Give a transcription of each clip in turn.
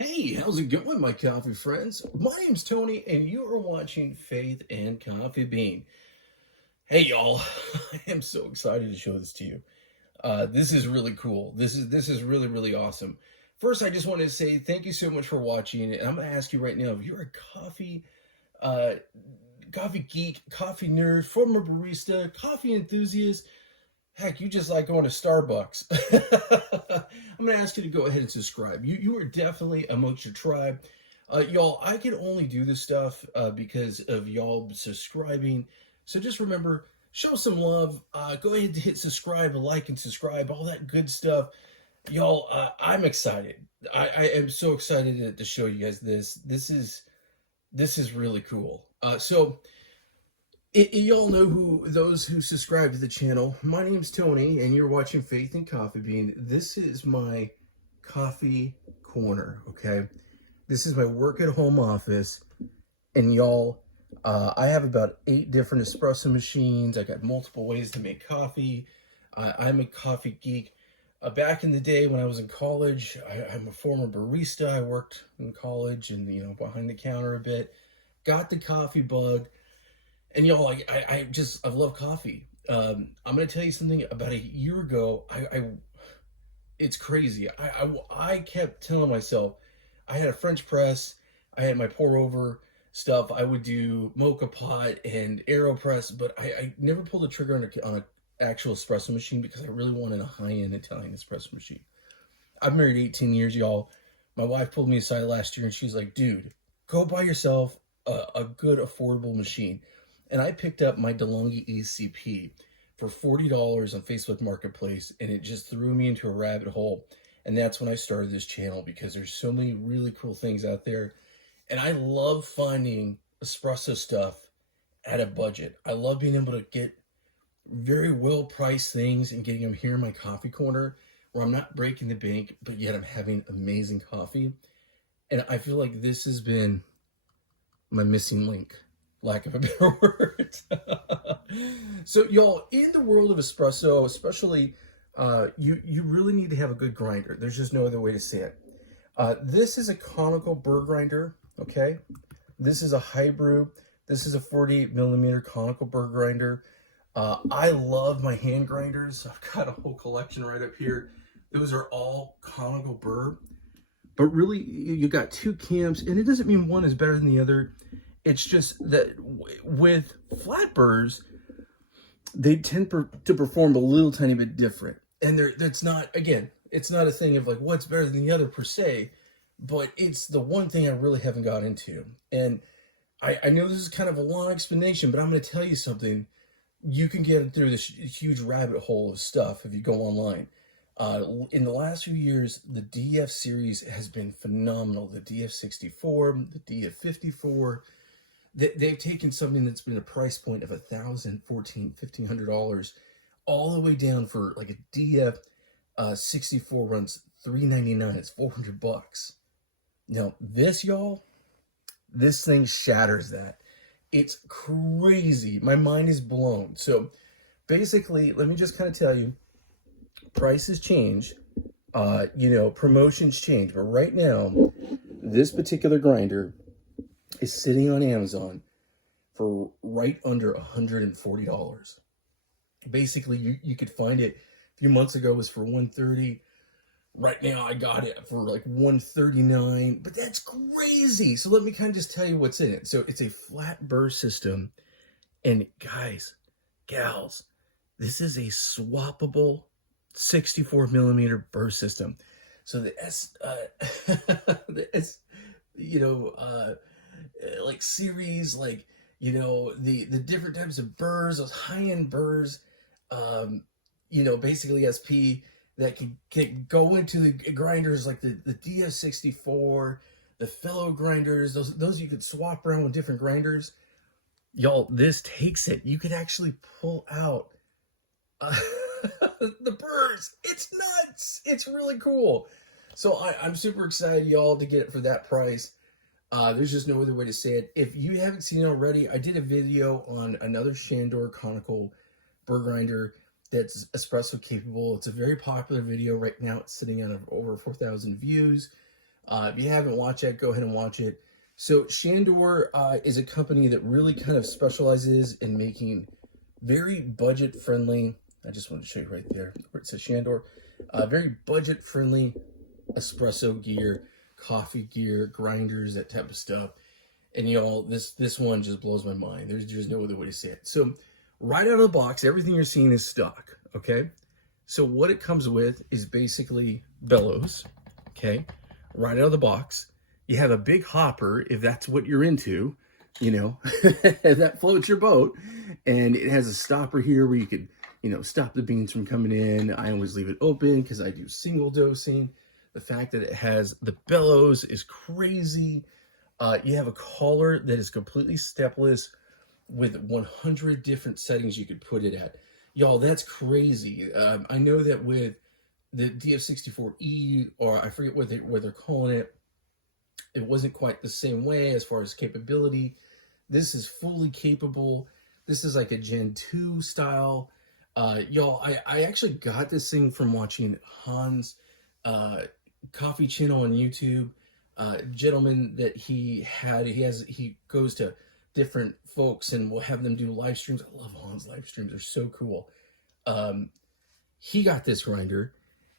Hey, how's it going, my coffee friends? My name's Tony, and you are watching Faith and Coffee Bean. Hey, y'all! I am so excited to show this to you. This is really cool. This is really awesome. First, I just wanted to say thank you so much for watching, and I'm gonna ask you right now if you're a uh, coffee geek, coffee nerd, former barista, coffee enthusiast. Heck, you just like going to Starbucks. I'm going to ask you to go ahead and subscribe. You are definitely amongst your tribe. Y'all, I can only do this stuff because of y'all subscribing. So just remember, show some love. Go ahead and hit subscribe, like, and subscribe, all that good stuff. Y'all, I'm excited. I am so excited to show you guys this. This is really cool. Y'all know those who subscribe to the channel. My name's Tony, and you're watching Faith and Coffee Bean. This is my coffee corner, okay? This is my work at home office, and y'all, I have about 8 different espresso machines. I got multiple ways to make coffee. I'm a coffee geek. Back in the day when I was in college, I'm a former barista. I worked in college and, behind the counter a bit. Got the coffee bug. And y'all, I love coffee. I'm gonna tell you something. About a year ago, it's crazy. I kept telling myself, I had a French press, I had my pour over stuff. I would do mocha pot and AeroPress, but I never pulled the trigger on an actual espresso machine because I really wanted a high-end Italian espresso machine. I've married 18 years, y'all. My wife pulled me aside last year and she's like, dude, go buy yourself a good affordable machine. And I picked up my DeLonghi ACP for $40 on Facebook Marketplace, and it just threw me into a rabbit hole. And that's when I started this channel, because there's so many really cool things out there. And I love finding espresso stuff at a budget. I love being able to get very well-priced things and getting them here in my coffee corner where I'm not breaking the bank, but yet I'm having amazing coffee. And I feel like this has been my missing link, lack of a better word. So y'all, in the world of espresso, especially, you really need to have a good grinder. There's just no other way to say it. This is a conical burr grinder, okay? This is a high brew. This is a 48mm conical burr grinder. I love my hand grinders. I've got a whole collection right up here. Those are all conical burr. But really, you got 2 camps, and it doesn't mean one is better than the other. It's just that with flat burrs, they tend to perform a little tiny bit different. And it's not, again, it's not a thing of like what's better than the other per se, but it's the one thing I really haven't got into. And I know this is kind of a long explanation, but I'm going to tell you something. You can get through this huge rabbit hole of stuff if you go online. In the last few years, the DF series has been phenomenal. The DF64, the DF54. They've taken something that's been a price point of $1,000, $1,400, $1,500 all the way down for like a DF 64 runs $399. It's $400. Now this, y'all, this thing shatters that. It's crazy. My mind is blown. So basically, let me just kind of tell you, prices change, promotions change, but right now, this particular grinder is sitting on Amazon for right under $140. Basically, you could find it a few months ago, it was for $130. Right now, I got it for like $139, but that's crazy. So let me kind of just tell you what's in it. So it's a flat burr system, and guys, gals, this is a swappable 64mm burr system. So the like series, like, the different types of burrs, those high-end burrs, basically SP that can go into the grinders like the DS64, the fellow grinders, those you could swap around with different grinders. Y'all, this takes it. You could actually pull out the burrs. It's nuts. It's really cool. So I'm super excited, y'all, to get it for that price. There's just no other way to say it. If you haven't seen it already, I did a video on another SHARDOR conical burr grinder that's espresso capable. It's a very popular video right now. It's sitting on over 4,000 views. If you haven't watched it, go ahead and watch it. So SHARDOR is a company that really kind of specializes in making very budget-friendly, I just want to show you right there where it says SHARDOR, very budget-friendly espresso gear, coffee gear, grinders, that type of stuff. And y'all, this one just blows my mind. There's no other way to say it. So right out of the box, everything you're seeing is stock, okay? So what it comes with is basically bellows, okay? Right out of the box. You have a big hopper, if that's what you're into, you know, that floats your boat. And it has a stopper here where you could, you know, stop the beans from coming in. I always leave it open because I do single dosing. The fact that it has the bellows is crazy. You have a collar that is completely stepless with 100 different settings you could put it at. Y'all, that's crazy. I know that with the DF64E, or I forget what they're calling it, it wasn't quite the same way as far as capability. This is fully capable. This is like a Gen 2 style. Y'all, I actually got this thing from watching Hans' coffee channel on YouTube. Gentleman that he goes to different folks and will have them do live streams. I love Hans' live streams. They're so cool. He got this grinder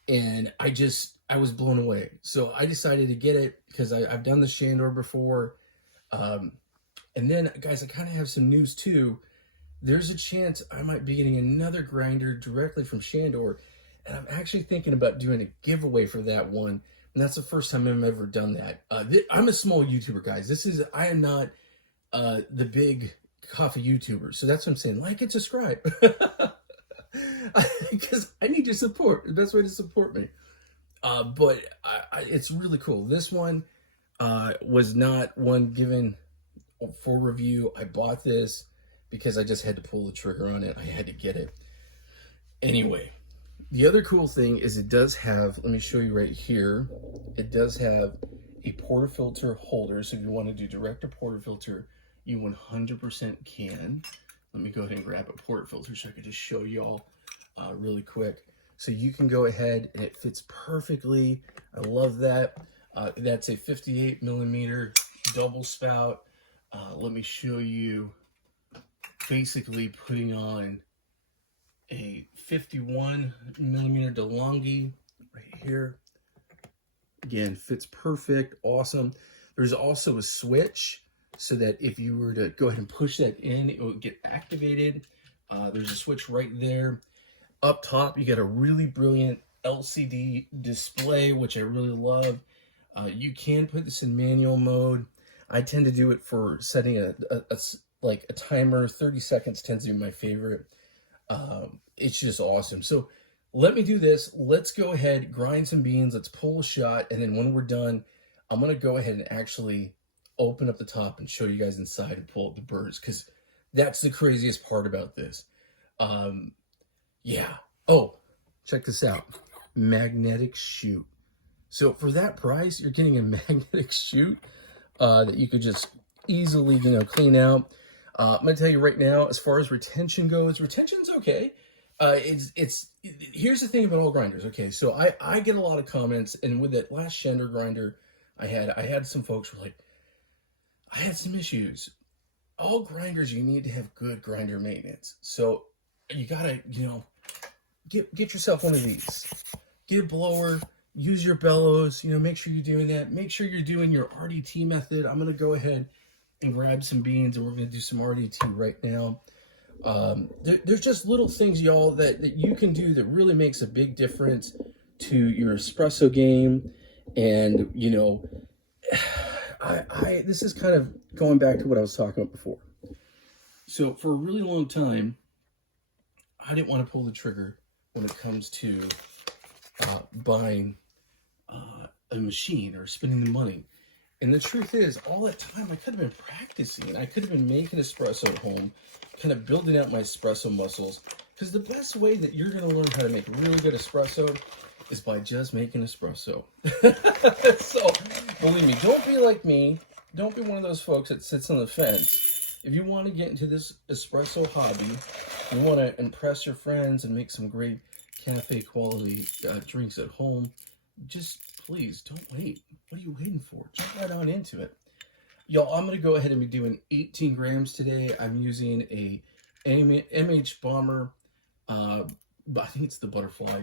and I was blown away. So I decided to get it because I've done the SHARDOR before. And then, guys, I kind of have some news too. There's a chance I might be getting another grinder directly from SHARDOR. And I'm actually thinking about doing a giveaway for that one. And that's the first time I've ever done that. I'm a small YouTuber, guys. I am not the big coffee YouTuber. So that's what I'm saying. Like and subscribe. Because I need your support. The best way to support me. But it's really cool. This one was not one given for review. I bought this because I just had to pull the trigger on it. I had to get it. Anyway, the other cool thing is it does have, let me show you right here, it does have a portafilter holder. So if you want to do direct to portafilter, you 100% can. Let me go ahead and grab a portafilter so I can just show y'all really quick. So you can go ahead and it fits perfectly. I love that. That's a 58mm double spout. Let me show you basically putting on a 51mm DeLonghi right here. Again, fits perfect, awesome. There's also a switch so that if you were to go ahead and push that in, it would get activated. There's a switch right there. Up top, you got a really brilliant LCD display, which I really love. You can put this in manual mode. I tend to do it for setting a timer. 30 seconds tends to be my favorite. It's just awesome. So let me do this. Let's go ahead, grind some beans. Let's pull a shot. And then when we're done, I'm going to go ahead and actually open up the top and show you guys inside and pull up the burrs, because that's the craziest part about this. Yeah. Oh, check this out. Magnetic chute. So for that price, you're getting a magnetic chute that you could just easily, you know, clean out. I'm going to tell you right now, as far as retention goes, retention's okay. Here's the thing about all grinders. Okay, so I get a lot of comments, and with that last SHARDOR grinder I had some folks were like, I had some issues. All grinders, you need to have good grinder maintenance. So you gotta, you know, get yourself one of these. Get a blower, use your bellows, you know, make sure you're doing that. Make sure you're doing your RDT method. I'm gonna go ahead and grab some beans, and we're gonna do some RDT right now. There's just little things, y'all, that you can do that really makes a big difference to your espresso game. And, you know, this is kind of going back to what I was talking about before. So for a really long time, I didn't want to pull the trigger when it comes to buying a machine or spending the money. And the truth is, all that time I could have been practicing. I could have been making espresso at home, kind of building out my espresso muscles. Because the best way that you're going to learn how to make really good espresso is by just making espresso. So, believe me, don't be like me. Don't be one of those folks that sits on the fence. If you want to get into this espresso hobby, you want to impress your friends and make some great cafe quality drinks at home, just please don't wait. What are you waiting for? Jump right on into it. Y'all, I'm going to go ahead and be doing 18 grams today. I'm using a MH Bomber, I think it's the Butterfly,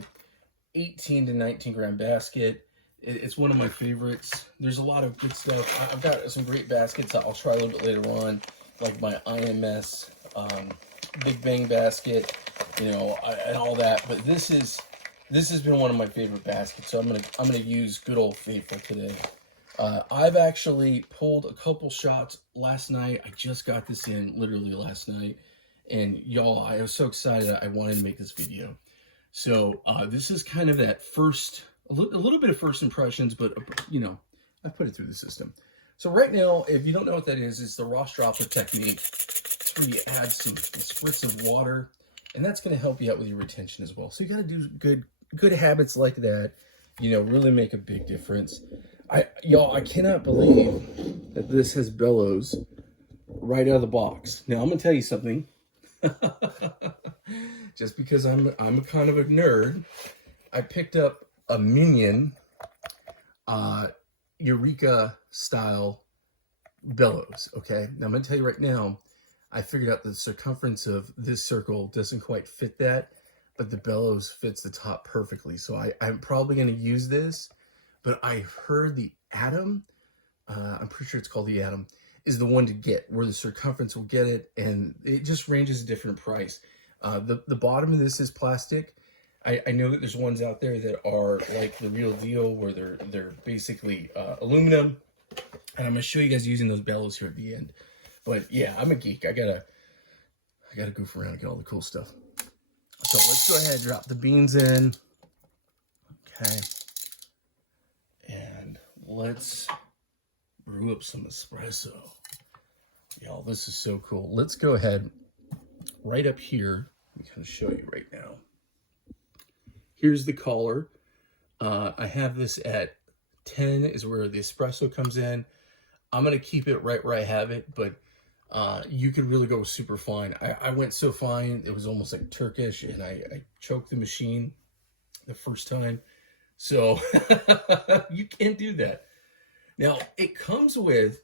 18 to 19 gram basket. It's one of my favorites. There's a lot of good stuff. I've got some great baskets that I'll try a little bit later on, like my IMS Big Bang basket, you know, and all that. But this has been one of my favorite baskets, so I'm gonna use good old Faithful today. I've actually pulled a couple shots last night. I just got this in literally last night, and y'all, I was so excited I wanted to make this video. So this is kind of that a little bit of first impressions, but you know, I put it through the system. So right now, if you don't know what that is, it's the Ross dropper technique. It's where you add some spritz of water, and that's going to help you out with your retention as well. So you got to do good habits like that, you know, really make a big difference. Y'all, I cannot believe that this has bellows right out of the box. Now I'm gonna tell you something. Just because I'm a kind of a nerd, I picked up a Minion Eureka style bellows. Okay, now I'm gonna tell you right now, I figured out the circumference of this circle doesn't quite fit that, but the bellows fits the top perfectly. So I'm probably gonna use this. But I heard the Atom, I'm pretty sure it's called the Atom, is the one to get, where the circumference will get it, and it just ranges a different price. The bottom of this is plastic. I know that there's ones out there that are like the real deal, where they're basically aluminum, and I'm gonna show you guys using those bellows here at the end. But yeah, I'm a geek. I gotta goof around and get all the cool stuff. So let's go ahead and drop the beans in. Okay. And let's brew up some espresso. Y'all, this is so cool. Let's go ahead right up here. I'm going to show you right now. Here's the collar. I have this at 10 is where the espresso comes in. I'm going to keep it right where I have it, but you could really go super fine. I went so fine, it was almost like Turkish, and I choked the machine the first time. So you can't do that. Now it comes with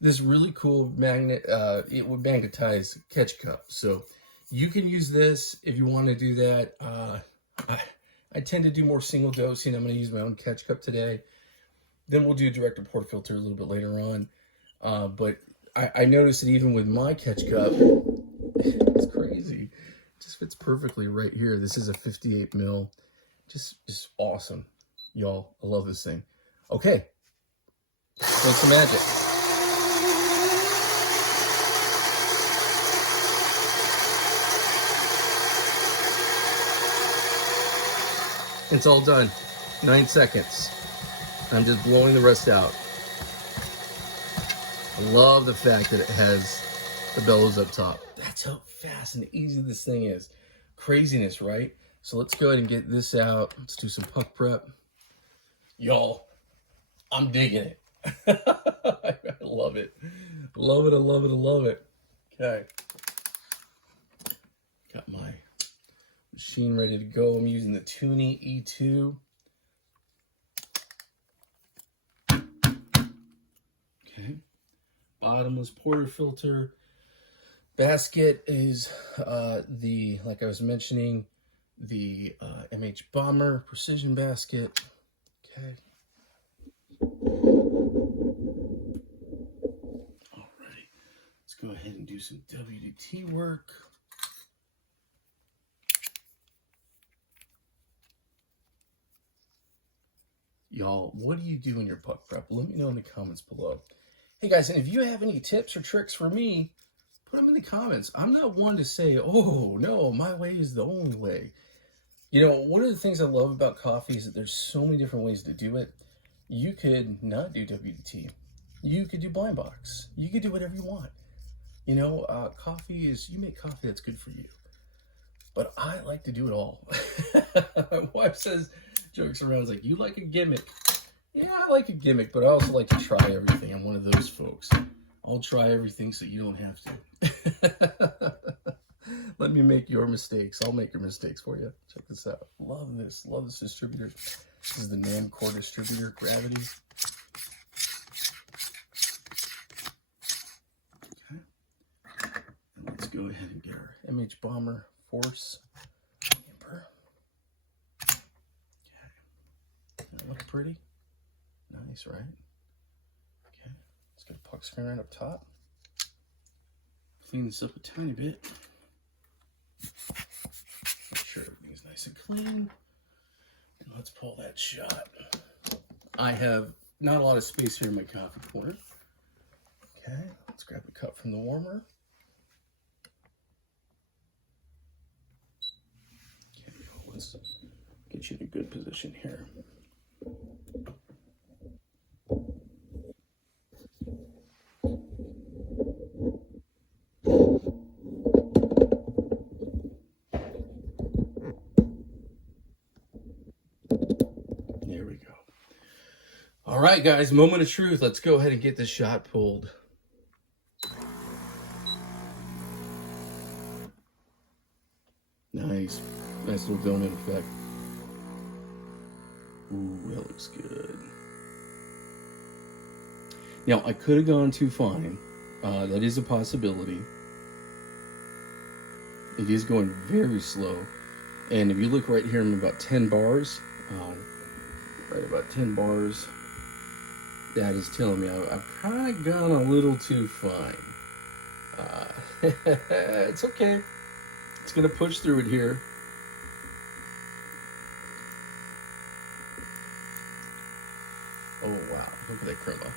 this really cool magnet. It would magnetize catch cup. So you can use this if you want to do that. I tend to do more single dosing. I'm going to use my own catch cup today. Then we'll do direct to port filter a little bit later on. But I noticed that even with my catch cup, it's crazy. It just fits perfectly right here. This is a 58 mil. Just awesome. Y'all, I love this thing. Okay. Make some magic. It's all done. 9 seconds. I'm just blowing the rest out. I love the fact that it has the bellows up top. That's how fast and easy this thing is. Craziness, right? So let's go ahead and get this out. Let's do some puck prep. Y'all, I'm digging it. I love it. Love it, I love it, I love it. Okay. Got my machine ready to go. I'm using the Toonie E2. Okay. Bottomless portafilter. Basket is like I was mentioning, the MH Bomber precision basket. Okay. Alrighty. Let's go ahead and do some WDT work. Y'all, what do you do in your puck prep? Let me know in the comments below. Hey guys, and if you have any tips or tricks for me, put them in the comments. I'm not one to say, oh, no, my way is the only way. You know, one of the things I love about coffee is that there's so many different ways to do it. You could not do WDT. You could do blind box. You could do whatever you want. You know, coffee is, you make coffee that's good for you. But I like to do it all. My wife says, jokes around, is like, you like a gimmick. Yeah, I like a gimmick, but I also like to try everything. I'm one of those folks. I'll try everything so you don't have to. Let me make your mistakes. I'll make your mistakes for you. Check this out. Love this. Love this distributor. This is the Namcor distributor, Gravity. go ahead and get our MH Bomber Force Burr. Okay. That look pretty. Nice, right? Okay. Let's get a puck screen right up top. Clean this up a tiny bit. Make sure everything's nice and clean. And let's pull that shot. I have not a lot of space here in my coffee corner. Okay, let's grab a cup from the warmer. Okay, let's get you in a good position here. There we go. All right, guys, moment of truth. Let's go ahead and get this shot pulled. Nice. Nice little donut effect. Ooh, that looks good. Now, I could have gone too fine. That is a possibility. It is going very slow. And if you look right here, I'm about 10 bars. Right about 10 bars. That is telling me I've probably gone a little too fine. It's okay. It's going to push through it here. Oh, wow. Look at that Crema.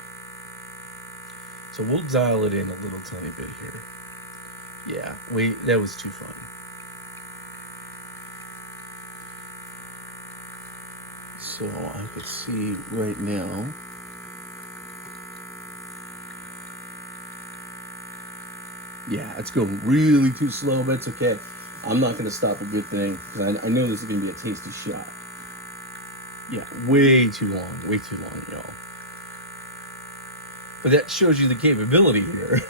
So we'll dial it in a little tiny bit here. Yeah, wait, that was too fun. So I could see right now. Yeah, it's going really too slow, but it's okay. I'm not going to stop a good thing, because I know this is going to be a tasty shot. Yeah, way too long, y'all. But that shows you the capability here.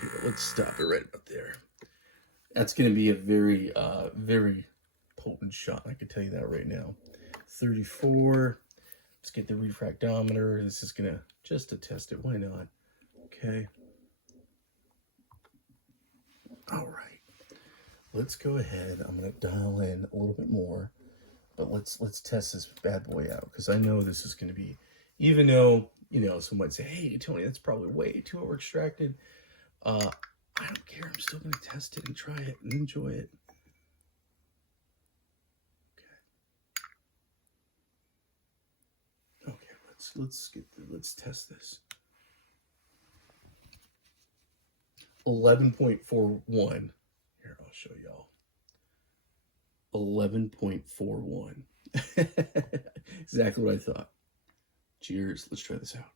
Here, let's stop it right about there. That's going to be a very, very potent shot. I can tell you that right now. 34. Let's get the refractometer. This is going to, just to test it. Why not? Okay. All right. Let's go ahead. I'm going to dial in a little bit more. But let's test this bad boy out, because I know this is going to be, even though, you know, some might say, hey, Tony, that's probably way too over extracted. I don't care. I'm still going to test it and try it and enjoy it. Okay. Okay, let's test this. 11.41. Here, I'll show y'all. 11.41. Exactly what I thought. Cheers. Let's try this out.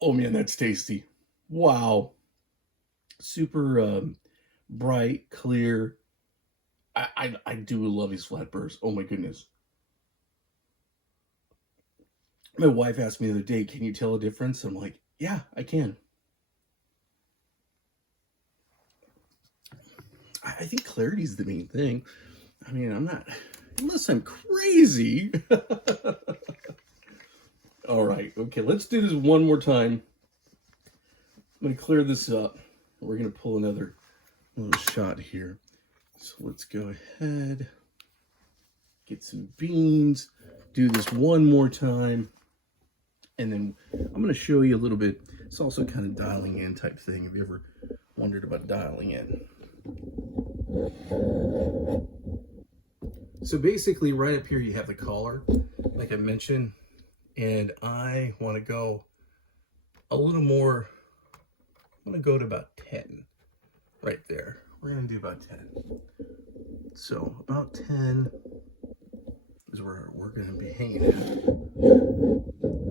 Oh man, that's tasty. Wow. Super bright, clear. I do love these flat burrs. Oh my goodness. My wife asked me the other day, can you tell a difference? I'm like, yeah, I can. I think clarity is the main thing. I mean, I'm not, unless I'm crazy. All right, okay, let's do this one more time. I'm going to clear this up. We're going to pull another little shot here. So let's go ahead, get some beans, do this one more time, and then I'm going to show you a little bit. It's also kind of dialing in type thing. Have you ever wondered about dialing in? So basically right up here you have the collar, like I mentioned, and I want to go a little more. I'm going to go to about 10 right there. We're going to do about 10. So about 10 is where we're going to be hanging at.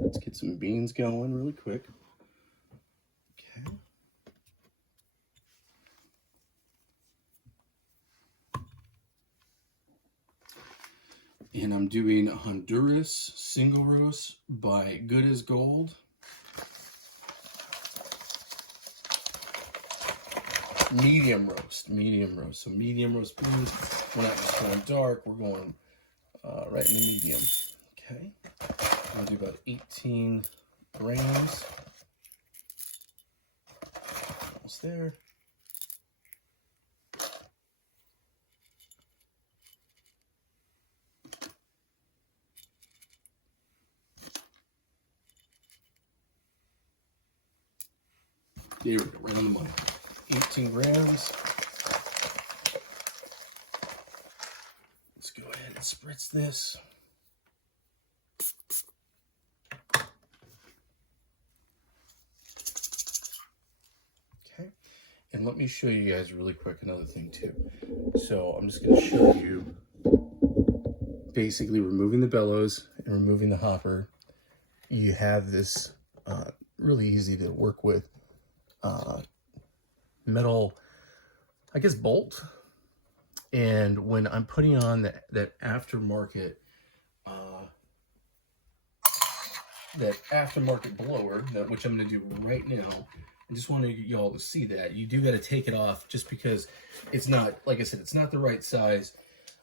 Let's get some beans going really quick. Okay. And I'm doing Honduras single roast by Good as Gold. Medium roast. So medium roast beans. We're not just going dark, we're going right in the medium. Okay, we'll do about 18 grams. Almost there. There we go, right on the money. 18 grams. Let's go ahead and spritz this. Okay, and let me show you guys really quick another thing too. So I'm just going to show you basically removing the bellows and removing the hopper. You have this really easy to work with metal, I guess, bolt. And when I'm putting on that aftermarket blower, which I'm going to do right now, I just wanted y'all to see that. You do got to take it off just because it's not, like I said, it's not the right size.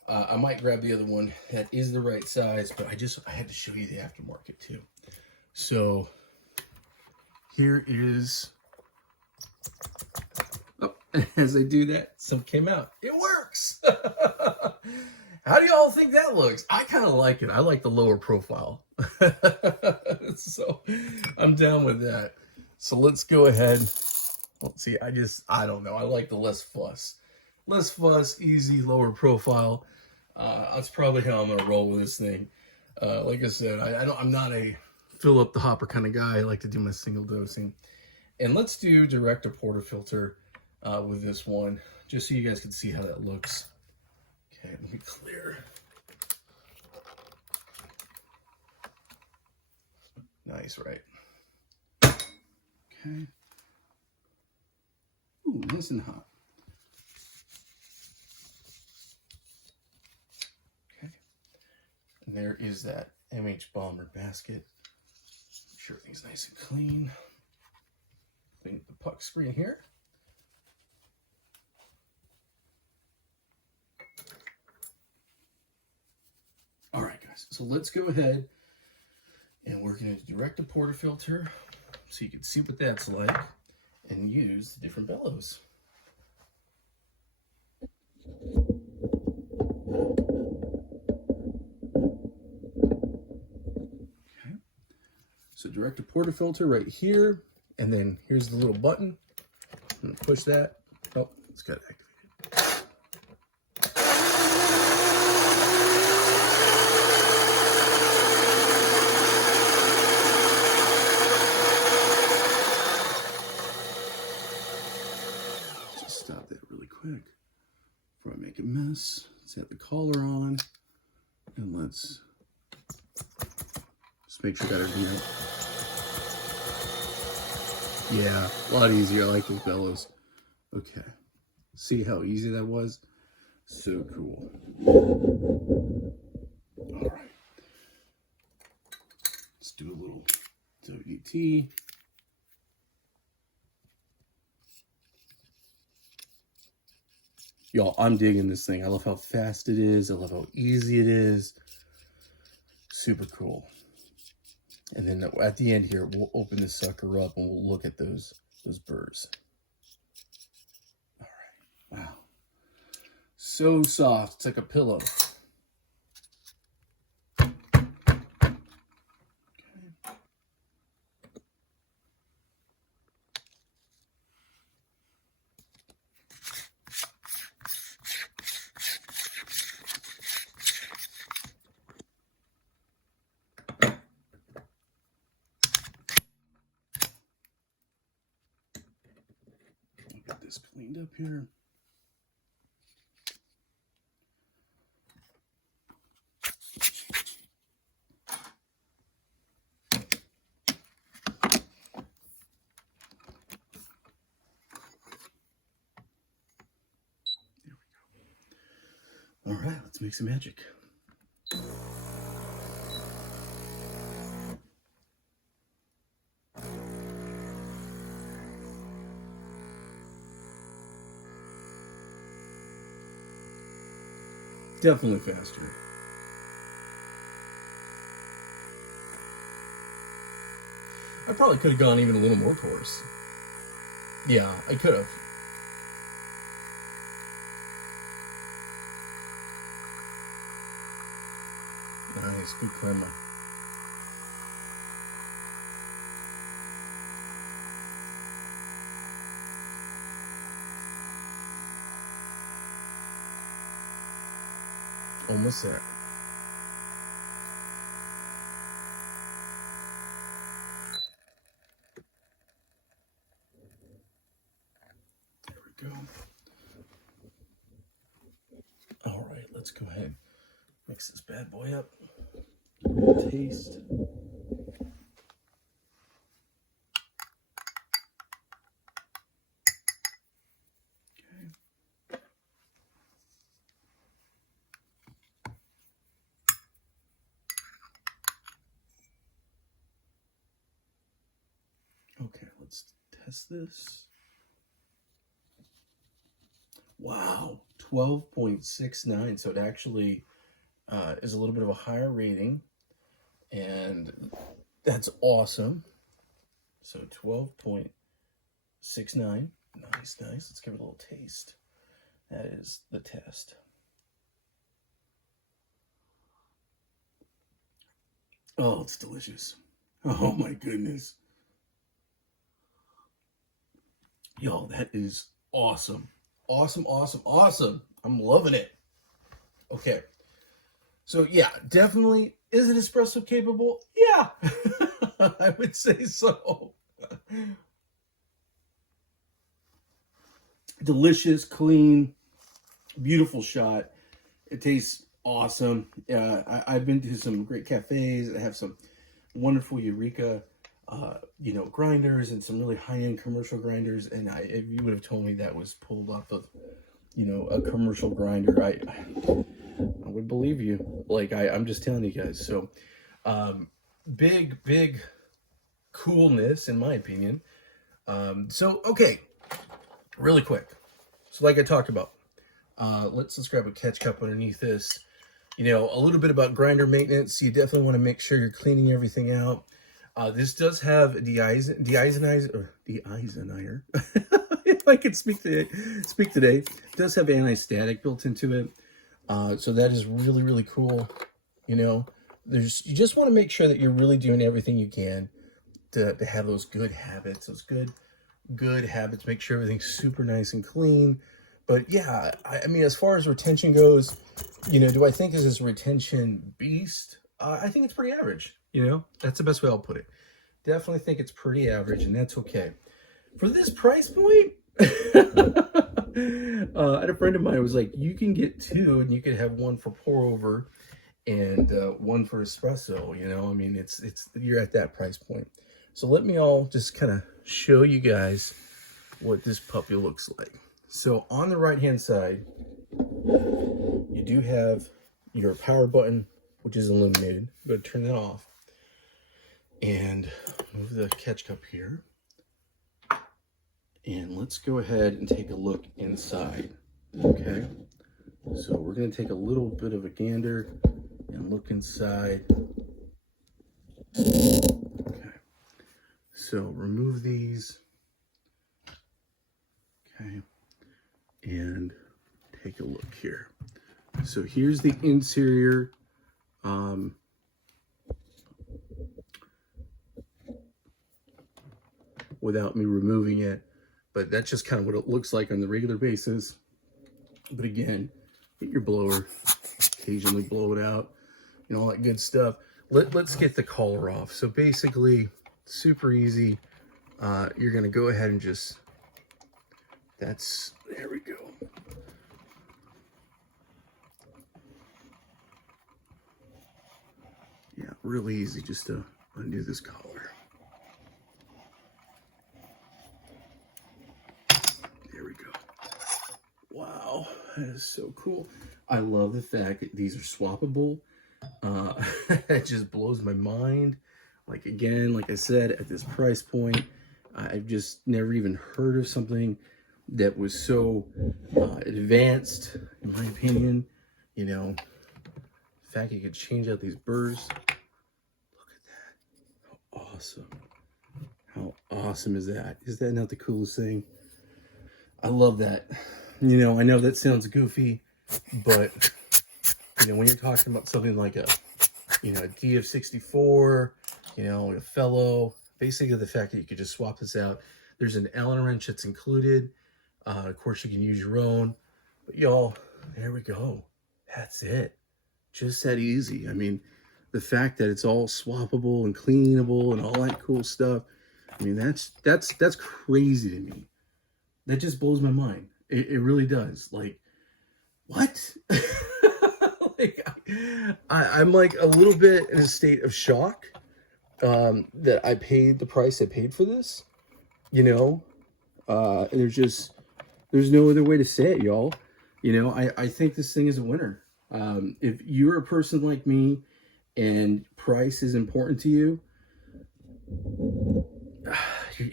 I might grab the other one that is the right size, but I had to show you the aftermarket too. So here is, oh, as I do that, some came out. It works. How do y'all think that looks? I kind of like it. I like the lower profile. So I'm down with that. So let's go ahead. Let's see. I don't know. I like the less fuss. Less fuss, easy, lower profile. That's probably how I'm gonna roll with this thing. Like I said, I'm not a fill up the hopper kind of guy. I like to do my single dosing. And let's do direct to portafilter with this one, just so you guys can see how that looks. Okay, let me clear. Nice, right? Okay. Ooh, nice and hot. Okay. And there is that MH Bomber basket. Make sure everything's nice and clean. Clean the puck screen here. All right, guys. So let's go ahead and we're going to direct the portafilter so you can see what that's like and use the different bellows. Okay. So direct to portafilter right here, and then here's the little button. I'm going to push that. Oh, it's got activated. Stop that really quick before I make a mess. Let's have the collar on, and let's just make sure that everything right. Yeah, a lot easier. I like those bellows. Okay, see how easy that was? So cool. All right, let's do a little WT. Y'all, I'm digging this thing. I love how fast it is. I love how easy it is. Super cool. And then at the end here, we'll open this sucker up and we'll look at those burrs. All right. Wow. So soft. It's like a pillow. Get this cleaned up here. There we go. All right, let's make some magic. Definitely faster. I probably could have gone even a little more coarse. Yeah, I could have. Nice, good Crema. Almost there. There we go. All right, let's go ahead. Mix this bad boy up. Taste. Okay, let's test this. Wow, 12.69. So it actually is a little bit of a higher rating, and that's awesome. So 12.69. Nice, nice. Let's give it a little taste. That is the test. Oh, it's delicious. Oh my goodness. Yo, that is awesome. Awesome, awesome, awesome. I'm loving it. Okay. So yeah, definitely. Is it espresso capable? Yeah. I would say so. Delicious, clean, beautiful shot. It tastes awesome. I've been to some great cafes that have some wonderful Eureka grinders and some really high-end commercial grinders, and if you would have told me that was pulled off of, a commercial grinder, I would believe you. Like, I'm just telling you guys. So, big coolness, in my opinion. So, okay, really quick. So, like I talked about, let's grab a catch cup underneath this. A little bit about grinder maintenance. You definitely want to make sure you're cleaning everything out. This does have de-ionizer. If I could speak today, it does have anti-static built into it. So that is really, really cool. You just want to make sure that you're really doing everything you can to have those good habits, good habits. Make sure everything's super nice and clean. But yeah, I mean, as far as retention goes, do I think this is a retention beast? I think it's pretty average. That's the best way I'll put it. Definitely think it's pretty average, and that's okay. For this price point, I had a friend of mine who was like, you can get two, and you could have one for pour over and one for espresso. I mean, it's you're at that price point. So let me all just kind of show you guys what this puppy looks like. So on the right-hand side, you do have your power button, which is illuminated. I'm going to turn that off and move the catch cup here. And let's go ahead and take a look inside. Okay. So we're going to take a little bit of a gander and look inside. Okay. So remove these. Okay. And take a look here. So here's the interior. Without me removing it, but that's just kind of what it looks like on the regular basis. But again, get your blower, occasionally blow it out, all that good stuff. Let's get the collar off. So basically, super easy. You're gonna go ahead and just, there we go. Yeah, really easy just to undo this collar. There we go. Wow, that is so cool. I love the fact that these are swappable. It just blows my mind. Like, again, like I said, at this price point, I've just never even heard of something that was so advanced, in my opinion. The fact you could change out these burrs. Look at that. How awesome. How awesome is that? Is that not the coolest thing? I love that. You know, I know that sounds goofy, but, you know, when you're talking about something like a, you know, a DF64, you know, a fellow, basically the fact that you could just swap this out. There's an Allen wrench that's included. Of course, you can use your own. But y'all, there we go. That's it. Just that easy. I mean, the fact that it's all swappable and cleanable and all that cool stuff. I mean, that's crazy to me. That just blows my mind. It really does. Like, what? Like, I'm like a little bit in a state of shock that I paid the price I paid for this. You know, there's no other way to say it, y'all. You know, I think this thing is a winner. If you're a person like me and price is important to you, you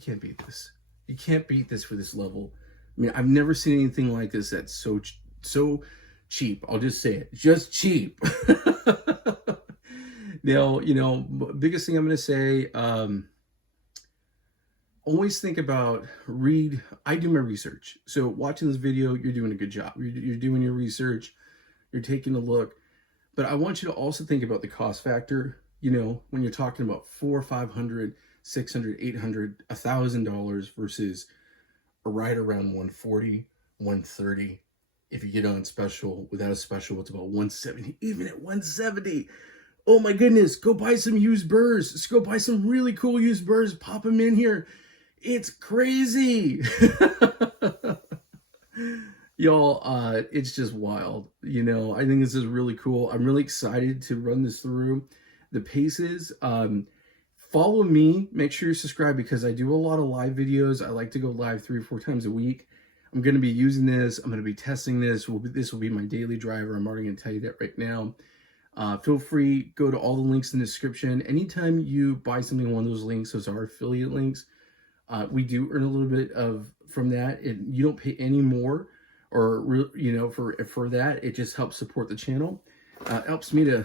can't beat this. You can't beat this for this level. I mean, I've never seen anything like this that's so cheap. I'll just say it. Just cheap. Now, you know, biggest thing I'm going to say, always think about, I do my research. So watching this video, you're doing a good job. You're doing your research. You're taking a look. But I want you to also think about the cost factor. You know, when you're talking about $400, $500, $600, $800, $1,000 versus right around $140, $130. If you get on special, without a special, it's about $170. Even at $170, oh my goodness, go buy some used burrs. Let's go buy some really cool used burrs. Pop them in here. It's crazy. Y'all, it's just wild. You know, I think this is really cool. I'm really excited to run this through. The paces, follow me. Make sure you subscribe because I do a lot of live videos. I like to go live 3 or 4 times a week. I'm going to be using this. I'm going to be testing this. This will be my daily driver. I'm already going to tell you that right now. Feel free, go to all the links in the description. Anytime you buy something on one of those links, those are affiliate links. We do earn a little bit from that. You don't pay any more, or you know, for that. It just helps support the channel. It helps me to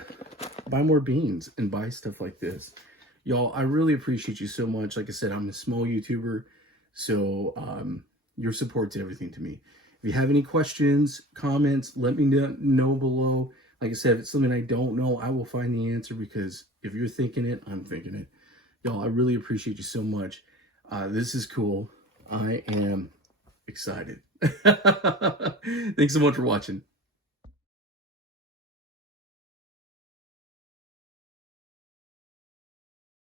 buy more beans and buy stuff like this. Y'all, I really appreciate you so much. Like I said, I'm a small YouTuber, so your support's everything to me. If you have any questions, comments, let me know below. Like I said, if it's something I don't know, I will find the answer, because if you're thinking it, I'm thinking it. Y'all, I really appreciate you so much. This is cool. I am excited. Thanks so much for watching.